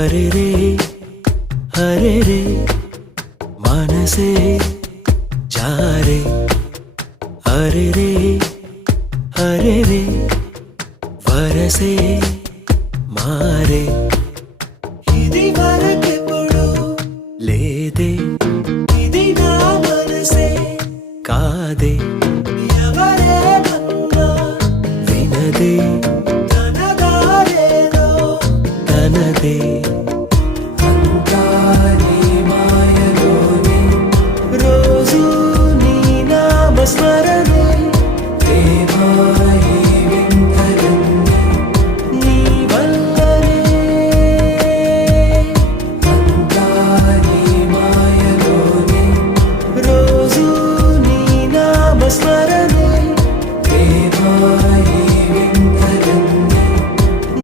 అరే రే అరే రే మనసే జారే అరే రే అరే రే వరసే మారే ఇది వరకెప్పుడు లేదే